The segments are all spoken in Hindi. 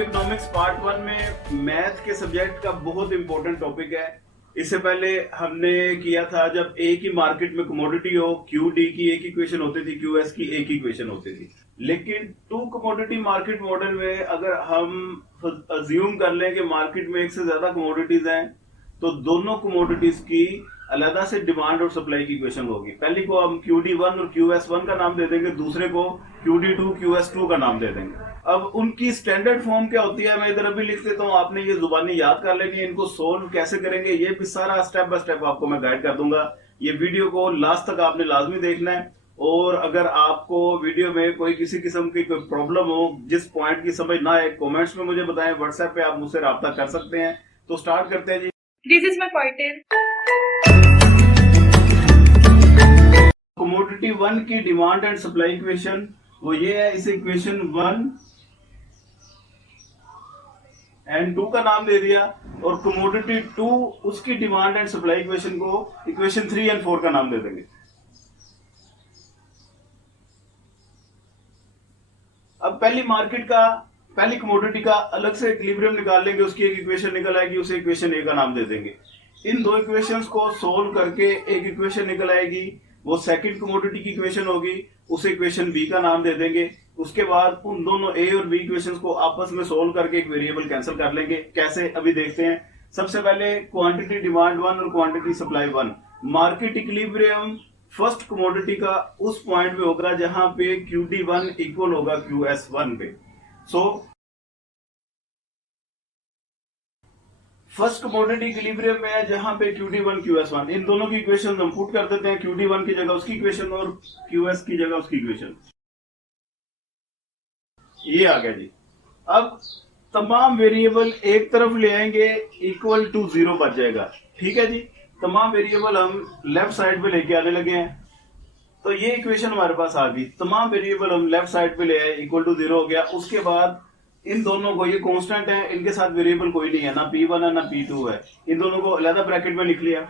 इकोनॉमिक्स पार्ट 1 में मैथ के सब्जेक्ट का बहुत इंपॉर्टेंट टॉपिक है। इससे पहले हमने किया था जब एक ही मार्केट में कमोडिटी हो, क्यू डी की एक इक्वेशन होती थी, क्यू एस की एक इक्वेशन होती थी। लेकिन टू कमोडिटी मार्केट मॉडल में अगर हम अज्यूम कर लें कि मार्केट में एक से ज्यादा कमोडिटीज हैं, तो दोनों कमोडिटीज की अलग से डिमांड और सप्लाई की इक्वेशन होगी। पहली को हम QD1 और QS1 का नाम दे देंगे, दूसरे को QD2 QS2 का नाम दे देंगे। अब उनकी स्टैंडर्ड फॉर्म क्या होती है मैं इधर अभी लिख देता हूँ, आपने ये जुबानी याद कर लेनी है। इनको सोल्व कैसे करेंगे ये भी सारा स्टेप बाय स्टेप आपको मैं गाइड कर दूंगा। ये वीडियो को लास्ट तक आपने लाजमी देखना है। और अगर आपको वीडियो में कोई किसी किस्म की कोई प्रॉब्लम हो, जिस पॉइंट की समझ ना आए, कमेंट्स में मुझे बताएं, व्हाट्सएप पे आप मुझसे राब्ता कर सकते हैं। तो स्टार्ट करते हैं जी। This is my point. Commodity 1 की डिमांड एंड सप्लाई इक्वेशन वो ये है, इसे इक्वेशन 1 एंड 2 का नाम दे दिया। और कमोडिटी 2 उसकी डिमांड एंड सप्लाई इक्वेशन को इक्वेशन 3 एंड 4 का नाम दे देंगे। अब पहली कमोडिटी का अलग से इक्विलिब्रियम निकाल लेंगे, उसकी एक इक्वेशन निकल आएगी, उसे इक्वेशन ए का नाम दे देंगे। इन दो इक्वेशंस को सोल्व करके एक इक्वेशन निकल आएगी, वो सेकंड कमोडिटी की इक्वेशन होगी, उसे इक्वेशन बी का नाम दे देंगे। उसके बाद उन दोनों ए और बी इक्वेशंस को आपस में सोल्व करके एक वेरिएबल कैंसिल कर लेंगे। कैसे अभी देखते हैं। सबसे पहले क्वांटिटी डिमांड 1 और quantity supply 1। Market equilibrium first commodity का उस पॉइंट पे होगा जहां पे QD1 इक्वल होगा QS1 पे। सो फर्स्ट कमोडिटी इक्विलिब्रियम में है जहां पे QD1 QS1, इन दोनों की इक्वेशन हम पुट कर देते हैं। QD1 की जगह उसकी इक्वेशन और QS की जगह उसकी इक्वेशन। ये आ गया जी। अब तमाम वेरिएबल एक तरफ ले आएंगे, इक्वल टू 0 बच जाएगा। ठीक है जी। तमाम वेरिएबल हम लेफ्ट साइड पे लेके आने लगे हैं, तो ये इक्वेशन हमारे पास आ गई। तमाम वेरिएबल हम लेफ्ट साइड पे ले आए, इक्वल टू 0 हो गया। उसके बाद इन दोनों को, ये कांस्टेंट है, इनके साथ वेरिएबल कोई नहीं है, ना P1 है ना P2 है, इन दोनों को अलग ब्रैकेट में लिख लिया।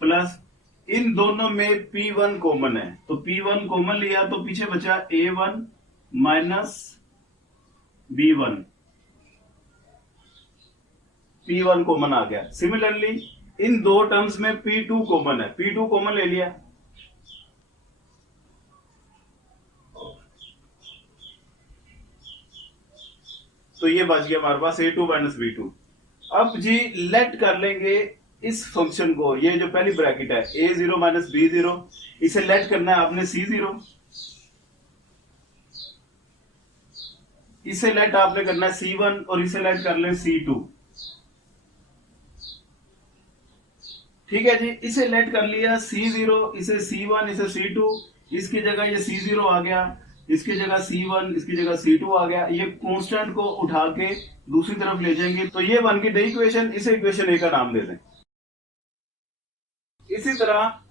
प्लस इन दोनों में P1 कॉमन है, तो P1 कॉमन लिया तो पीछे बचा A1 minus B1, P1 common आ गया। सिमिलरली इन दो टर्म्स में P2 कॉमन है, P2 कॉमन ले लिया। तो ये बच गया हमारे पास A2 माइनस B2। अब जी लेट कर लेंगे इस फंक्शन को, ये जो पहली ब्रैकेट है A0 माइनस B0, इसे लेट करना है आपने C0, इसे लेट आपने करना है C1 और इसे लेट कर लें C2। ठीक है जी। इसे लेट कर लिया C0, इसे C1, इसे C2, इसकी जगह ये C0 आ गया, इसकी जगह C1, इसकी जगह C2 आ गया। ये कांस्टेंट को उठा के दूसरी तरफ ले जाएंगे, तो ये बन गई नई इक्वेशन, इसे इक्वेशन ए का नाम दे दें। इसी तरह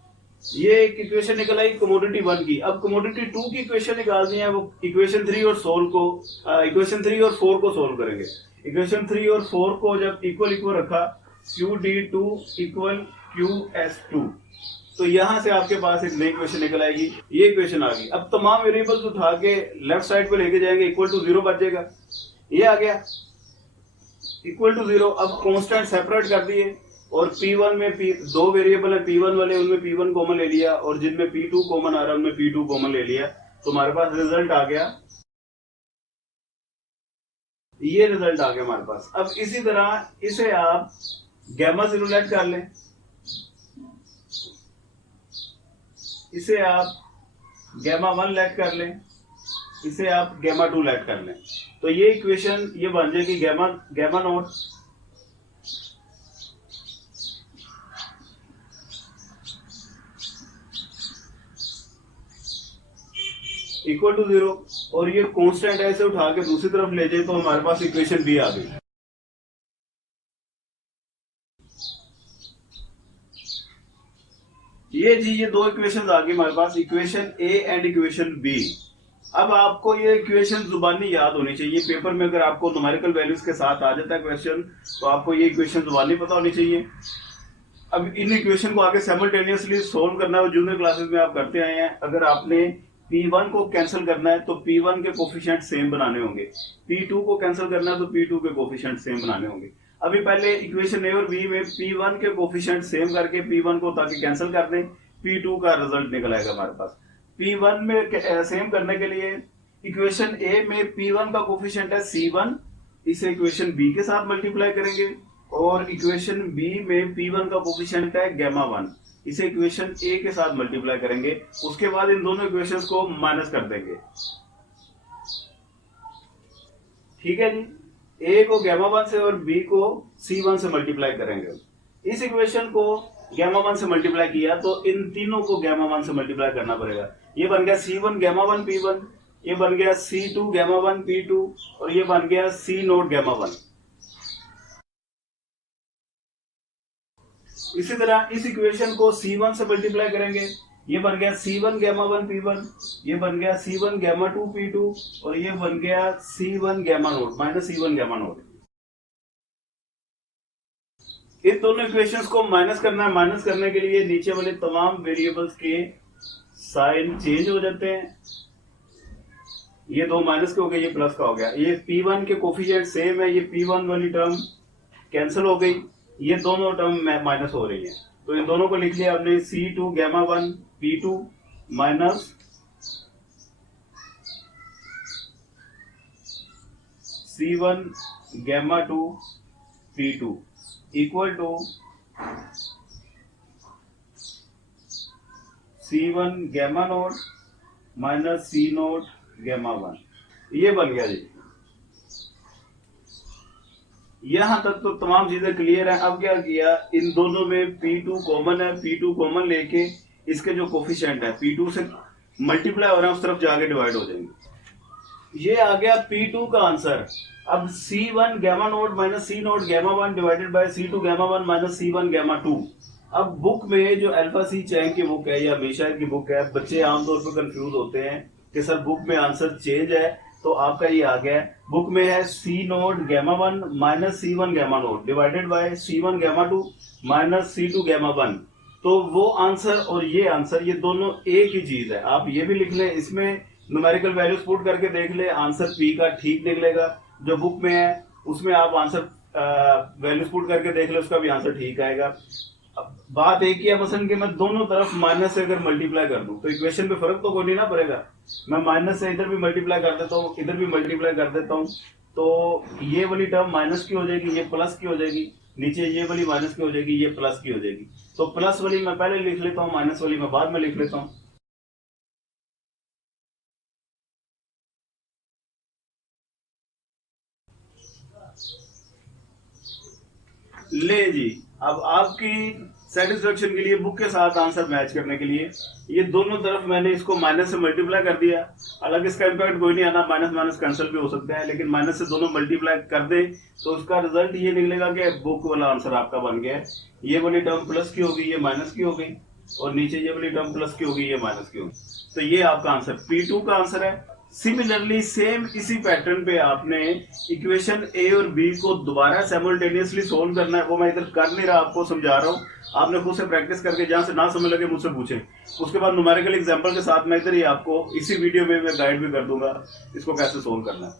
ये एक इक्वेशन निकल आई कमोडिटी 1 की। अब कमोडिटी 2 की इक्वेशन निकालनी है, वो इक्वेशन 3 और 4 को सोल्व करेंगे। इक्वेशन 3 और 4 को जब इक्वल इक्वल रखा, QD2 इक्वल QS2, तो यहां से आपके पास एक नई इक्वेशन निकल आएगी। ये इक्वेशन आ गई। अब तमाम वेरिएबल्स उठा के लेफ्ट साइड पे लेके जाएंगे, इक्वल टू 0 बच जाएगा। ये आ गया इक्वल टू 0। अब कांस्टेंट सेपरेट कर दिए और P1 में दो वेरिएबल है, P1 वाले, उनमें P1 कॉमन ले लिया, और जिनमें P2 कॉमन आ रहा है उनमें P2 कॉमन ले लिया। तो हमारे पास रिजल्ट आ गया, ये रिजल्ट आ गया हमारे पास। अब इसी तरह इसे आप गैमा 0 लेट कर लें, इसे आप गैमा 1 लेट कर लें, इसे आप गैमा 2 लेट कर लें, तो ये इक्वेशन ये बन जाएगी गैमा नोट इक्वल टू 0। और ये कांस्टेंट ऐसे उठा के दूसरी तरफ ले जाए तो हमारे पास इक्वेशन बी आ गई। ये जी ये दो इक्वेशन आ गई हमारे पास, equation A and equation B. अब आपको ये इक्वेशन जुबानी याद होनी चाहिए। पेपर में अगर आपको न्यूमेरिकल वैल्यूज के साथ आ जाता है क्वेश्चन, तो आपको ये इक्वेशन जुबानी पता होनी चाहिए। अब इन इक्वेशन को आगे साइमल्टेनियसली सोल्व करना है, जूनियर क्लासेस में आप करते आए हैं। अगर आपने P1 को कैंसिल करना है तो P1 के कोफिशिएंट सेम बनाने होंगे, P2 को कैंसिल करना है तो P2 के कोफिशिएंट सेम बनाने होंगे। अभी पहले इक्वेशन ए और बी में P1 के कोफिशिएंट सेम करके P1 को ताकि कैंसिल कर दें, P2 का रिजल्ट निकल आएगा हमारे पास। P1 में सेम करने के लिए इक्वेशन ए में P1 का कोफिशिएंट है C1, इसे इक्वेशन बी के साथ मल्टीप्लाई करेंगे, और इक्वेशन बी में P1 का कोफिशिएंट है गामा 1, इसे इक्वेशन ए के साथ मल्टीप्लाई करेंगे। उसके बाद इन दोनों इक्वेशंस को माइनस कर देंगे। ठीक है जी, ए को गामा 1 से और बी को C1 से मल्टीप्लाई करेंगे। इस इक्वेशन को गामा 1 से मल्टीप्लाई किया तो इन तीनों को गामा 1 से मल्टीप्लाई करना पड़ेगा। ये बन गया C1 गामा 1 P1, ये बन गया C2 गामा 1 P2, और ये बन गया C नोट गामा 1। इसी तरह इस इक्वेशन को C1 से मल्टीप्लाई करेंगे, ये बन गया C1 गामा 1 P1, ये बन गया C1 गामा 2 P2, और ये बन गया C1 gamma naught minus C1 gamma naught. इन दोनों इक्वेशंस को माइनस करना है। माइनस करने के लिए नीचे वाले तमाम वेरिएबल्स के साइन चेंज हो जाते हैं। ये दो माइनस के हो गए, ये प्लस का हो गया। ये P1 के कोफिशिएंट सेम है, ये P1 वाली टर्म कैंसिल हो गई, ये दोनों टर्म माइनस हो रही है। तो इन दोनों को लिख लिया हमने C2 gamma 1 P2 minus C1 gamma 2 P2 equal to C1 gamma naught minus C naught gamma 1। ये बन गया जी। यहां तक तो तमाम चीजें क्लियर हैं। अब क्या किया, इन दोनों में P2 कॉमन है, P2 कॉमन लेके इसके जो कोफिशिएंट है P2 से मल्टीप्लाई हो रहा है उस तरफ जाके डिवाइड हो जाएंगे। ये आ गया P2 का आंसर। अब C1 gamma naught minus C naught gamma 1 divided by C2 gamma 1 minus C1 gamma 2। अब बुक में जो अल्फा सी चैंग की बुक है या मेशायर की बुक है, बच्चे आमतौर पर कंफ्यूज होते हैं कि सर बुक में आंसर चेंज है, तो आपका ये आ गया। बुक में है C naught gamma 1 minus C1 gamma note divided by C1 gamma 2 minus C2 gamma 1। तो वो आंसर और ये आंसर ये दोनों एक ही चीज है। आप ये भी लिख लें, इसमें न्यूमेरिकल वैल्यूज पुट करके देख ले, आंसर P का ठीक निकलेगा। जो बुक में है उसमें आप आंसर वैल्यूज पुट करके देख ले, उसका भी आंसर ठीक आएगा। अब बात एक ही है मसलन कि मैं दोनों तरफ माइनस से अगर मल्टीप्लाई कर दूं तो इक्वेशन पे फर्क तो कोई नहीं ना पड़ेगा। मैं माइनस से इधर भी मल्टीप्लाई कर देता हूँ, इधर भी मल्टीप्लाई कर देता हूँ, तो ये वाली टर्म माइनस की हो जाएगी, ये प्लस की हो जाएगी, नीचे ये वाली माइनस की हो जाएगी, ये प्लस की हो जाएगी। तो प्लस वाली मैं पहले लिख लेता हूँ, माइनस वाली मैं बाद में लिख लेता हूँ। ले जी, अब आपकी सेटिस्फेक्शन के लिए बुक के साथ आंसर मैच करने के लिए ये दोनों तरफ मैंने इसको माइनस से मल्टीप्लाई कर दिया। हालांकि इसका इम्पैक्ट कोई नहीं आना, माइनस माइनस कैंसिल भी हो सकता है, लेकिन माइनस से दोनों मल्टीप्लाई कर दे तो उसका रिजल्ट ये निकलेगा कि बुक वाला आंसर आपका बन गया है। ये वाली टर्म प्लस की होगी, ये माइनस की हो गई, और नीचे ये वाली टर्म प्लस की होगी, ये माइनस की होगी। तो ये आपका आंसर P2 का आंसर है। सिमिलरली सेम इसी पैटर्न पे आपने इक्वेशन ए और बी को दोबारा साइमल्टेनियसली सोल्व करना है। वो मैं इधर कर नहीं रहा, आपको समझा रहा हूँ, आपने खुद से प्रैक्टिस करके जहां से ना समझ लगे मुझसे पूछें। उसके बाद न्यूमेरिकल एग्जांपल के साथ मैं इधर ही आपको इसी वीडियो में मैं गाइड भी कर दूंगा इसको कैसे सोल्व करना है।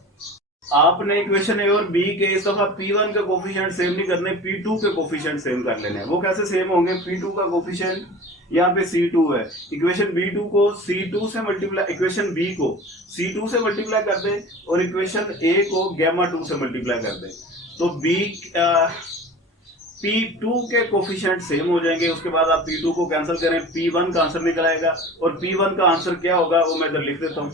आपने इक्वेशन ए और बी के इस दफा P1 के कोफिशिएंट सेम नहीं करने, P2 के कोफिशिएंट सेम कर लेने हैं। वो कैसे सेम होंगे, P2 का कोफिशिएंट यहाँ पे C2 है, इक्वेशन B2 को C2 से मल्टीप्लाई, इक्वेशन B को C2 से मल्टीप्लाई कर दे, और इक्वेशन A को गामा 2 से मल्टीप्लाई कर दे, तो P2 के कोफिशिएंट सेम हो जाएंगे। उसके बाद आप P2 को कैंसिल करें, P1 का आंसर निकल आएगा, और P1 का आंसर क्या होगा वो मैं इधर लिख देता हूँ।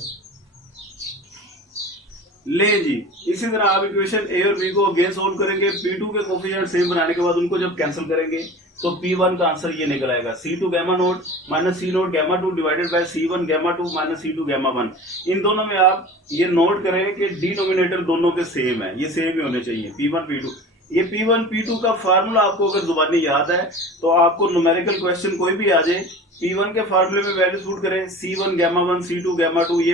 ले जी, इसी तरह आप इक्वेशन ए और बी को अगेन सोल्व करेंगे। P2 के कोफिशिएंट सेम बनाने के बाद उनको जब कैंसिल करेंगे तो P1 का आंसर ये निकल आएगा, C2 gamma naught minus C naught gamma 2 divided by C1 gamma 2 minus C2 gamma 1। इन दोनों में आप ये नोट करें कि डिनोमिनेटर दोनों के सेम है, ये सेम ही होने चाहिए P1 P2। ये P1 P2 का फार्मूला आपको अगर जुबानी याद है तो आपको न्यूमेरिकल क्वेश्चन कोई भी आ जाए, P1 के फार्मूले में वैल्यूज पुट करें, C1 गामा 1 C2 गामा 2, ये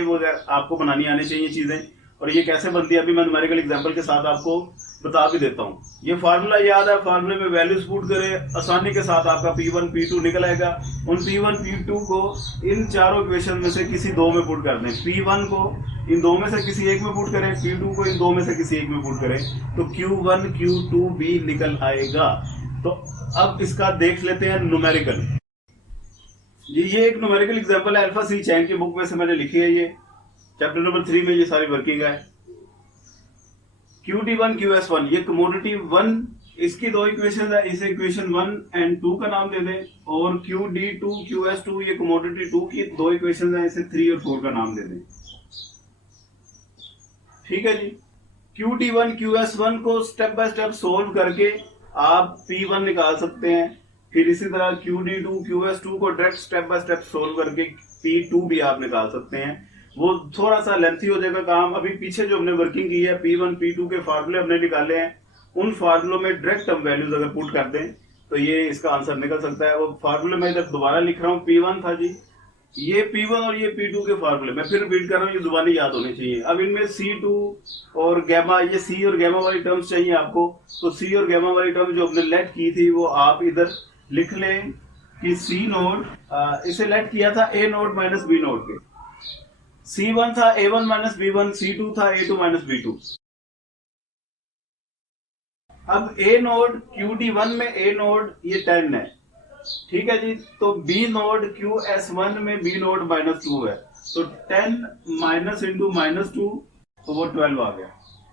आपको बनानी आनी चाहिए चीजें। और ये कैसे बनती है अभी मैं न्यूमेरिकल एग्जांपल के साथ आपको बता भी देता हूँ। ये फार्मूला याद है, फार्मूले में वैल्यूज पुट करें, आसानी के साथ आपका P1 P2 निकल आएगा। उन P1 P2 को इन चारों इक्वेशन में से किसी दो में पुट कर दें। P1 को इन दो में से किसी एक में पुट करें, P2 को इन दो में से किसी एक में पुट करें, तो Q1 Q2 भी निकल आएगा। तो अब इसका देख लेते हैं न्यूमेरिकल। ये एक न्यूमेरिकल एग्जांपल है, अल्फा सी चैन की बुक में से मैंने लिखी है। ये चैप्टर नंबर 3 में ये सारी वर्किंग है। QD1 QS1 ये कमोडिटी 1, इसकी दो इक्वेशन है, इसे इक्वेशन 1 एंड 2 का नाम दे दें। और QD2 QS2 ये कमोडिटी 2 की दो इक्वेशन है, इसे 3 और 4 का नाम दे दें। ठीक है जी। QD1 QS1 को स्टेप बाय स्टेप सोल्व करके आप P1 निकाल सकते हैं। फिर इसी तरह QD2 QS2 को direct step by step solve करके P2 भी आप निकाल सकते हैं। वो थोड़ा सा लेंथी हो जाएगा काम। अभी पीछे जो हमने वर्किंग की है, P1 P2 के फार्मूले हमने निकाले हैं, उन फार्मूलों में डायरेक्ट हम वैल्यूज अगर पुट कर दें तो ये इसका आंसर निकल सकता है। वो फार्मूले मैं इधर दोबारा लिख रहा हूँ, P1 था जी, ये P1 और ये P2 के फार्मूले मैं फिर रिपीट कर रहा हूँ, ये जुबानी याद होनी चाहिए। अब इनमें C2 और गैमा, ये C और गैमा वाली टर्म्स चाहिए आपको, तो C और गैमा वाली टर्म जो हमने लेट की थी वो आप इधर लिख लें कि C नोड, इसे लेट किया था A node minus B node के। C1 था A1 माइनस B1, C2 था A2 माइनस B2। अब A नोड QD1 में A नोड ये 10 है, ठीक है जी। तो B नोड QS1 में B नोड माइनस 2 है, तो 10 माइनस इंटू माइनस 2 तो वो 12 आ गया।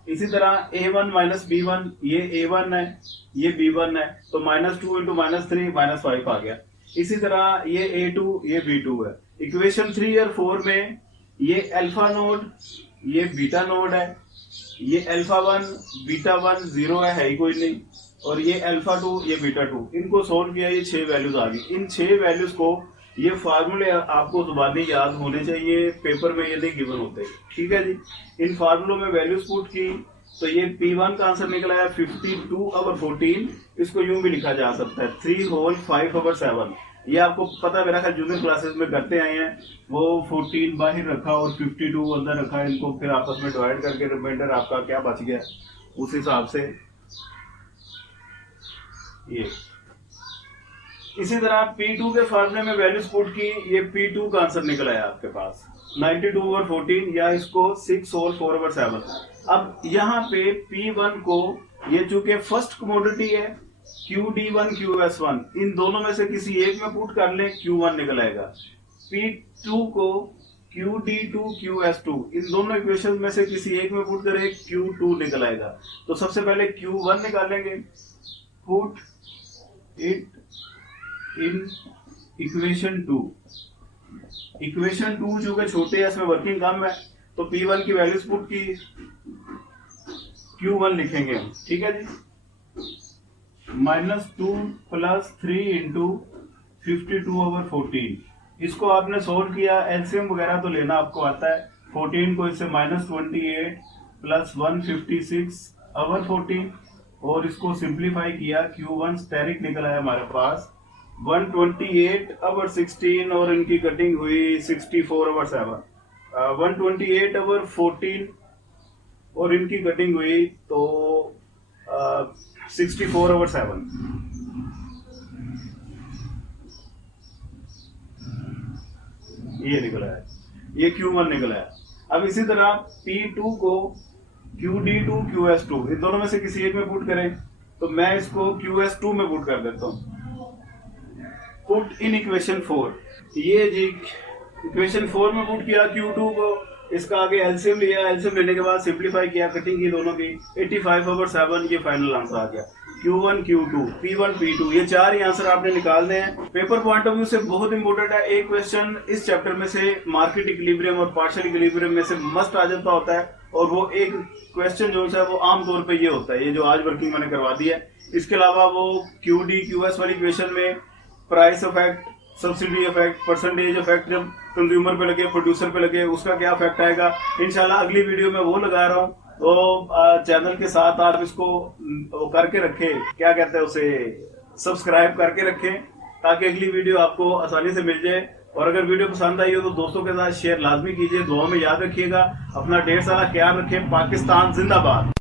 इसी तरह A1 माइनस B1, ये A1 है, ये B1 है, तो माइनस 2 इंटू माइनस 3 माइनस 5 आ गया। इसी तरह ये A2, ये B2 है। इक्वेशन 3 और 4 में ये अल्फा नोड, ये बीटा नोड है, ये अल्फा 1 बीटा 1 0 है ही कोई नहीं, और ये अल्फा 2 ये बीटा 2, इनको सोल्व किया, ये 6 वैल्यूज आ गई। इन 6 वैल्यूज को, ये फार्मूले आपको जुबानी याद होने चाहिए, पेपर में ये नहीं गिवन होते, ठीक है जी। इन फार्मूलों में वैल्यूज पुट की तो ये P1 का आंसर निकला है 52/14। इसको यूं भी लिखा जा सकता है 3 होल 5/7। ये आपको पता है, मेरा ख्याल जूनियर क्लासेस में करते आए हैं। वो 14 बाहर रखा और 52 अंदर रखा, इनको फिर आपस में डिवाइड करके रिमाइंडर आपका क्या बच गया उस हिसाब से ये। इसी तरह P2 के फार्मूले में वैल्यूज पुट की, ये P2 का आंसर निकल आया आपके पास 92/14, या इसको 6 होल 4/7। अब यहाँ पे P1 को, ये चूंकि फर्स्ट कमोडिटी है, QD1 QS1 इन दोनों में से किसी एक में पुट कर लें, Q1 निकल आएगा। P2 को QD2 QS2 इन दोनों इक्वेशन में से किसी एक में पुट करें, Q2 निकल आएगा। तो सबसे पहले Q1 निकालेंगे, put it in equation 2। Equation 2 जो कि छोटे है, इसमें वर्किंग कम है, तो P1 की वैल्यूज पुट की, Q1 लिखेंगे हम, ठीक है जी। -2 + 3 इंटू 52/14। इसको आपने सोल्व किया, एलसीएम वगैरह तो लेना आपको आता है। 14 को इससे -28 + 156/14, और इसको सिंप्लीफाई किया, Q1 स्टेरिक निकला है हमारे पास 128/16, और इनकी कटिंग हुई 64/7। 128/14 और इनकी कटिंग हुई तो 64/7। ये निकला है, ये Q1 निकला है। अब इसी तरह P2 को QD2 QS2 इन दोनों में से किसी एक में पुट करें, तो मैं इसको QS2 में पुट कर देता हूं। पुट इन इक्वेशन 4, ये जी इक्वेशन 4 में पुट किया Q2 को, इसका आगे एलसीएम लिया, एलसीएम लेने के बाद सिंप्लीफाई किया, कटिंग की दोनों की, 85/7 ये फाइनल आंसर आ गया। Q1 Q2 P1 P2 ये चार ही आंसर आपने निकालने हैं। पेपर पॉइंट ऑफ व्यू से बहुत इंपॉर्टेंट है। एक क्वेश्चन इस चैप्टर में से मार्केट इक्विलिब्रियम और पार्शियल इक्विलिब्रियम में से मस्ट आ जाता होता है, और वो एक क्वेश्चन जो है वो आमतौर पे ये होता है, ये जो आज वर्किंग मैंने करवा दी है। इसके अलावा वो QD QS वाली क्वेश्चन में price effect, subsidy effect, percentage effect जब कंज्यूमर पे लगे, प्रोड्यूसर पे लगे, उसका क्या इफेक्ट आएगा, इंशाल्लाह अगली वीडियो में वो लगा रहा हूँ। तो चैनल के साथ आप इसको वो करके रखें, क्या कहते हैं उसे, सब्सक्राइब करके रखें, ताकि अगली वीडियो आपको आसानी से मिल जाए। और अगर वीडियो पसंद आई हो तो दोस्तों के साथ शेयर लाजमी कीजिए। दुआ में याद रखिएगा, अपना ढेर सारा ख्याल रखें। पाकिस्तान जिंदाबाद।